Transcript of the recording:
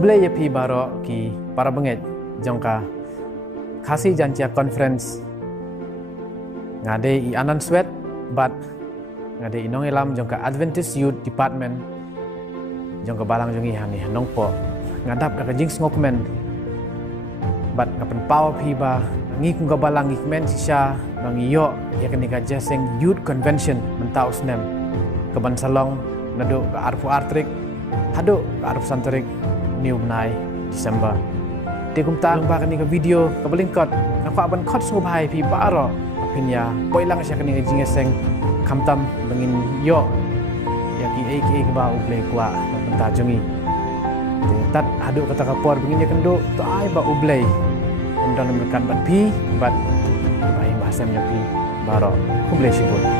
Kublai ya pi baro ki para benget jongka kasih janji conference ngade i anan sweat but ngade inong elam jongka Adventist Youth Department jongka balang jongi hani hanong po ngadap ka jing ngokmen but ngapen pau pi ba ngi kung balang ngikmen sisya bang iyo ya kenika jaseng youth convention mentau snem keban salong nado ka arfu artrik hado ka arfu santerik new nai Desember. Dia kumta ba kani ka video ka balingkot ngapa ban khot subhai pi baro pinya poilang siya kani jingeseng kamtam bangin yo ya ki ek ba uble kwa ta jungi. Tat hadu kata kapor bangin ya kendo to ai ba uble undang merkan bat pi bat bai bahasa nya pi baro uble sibut.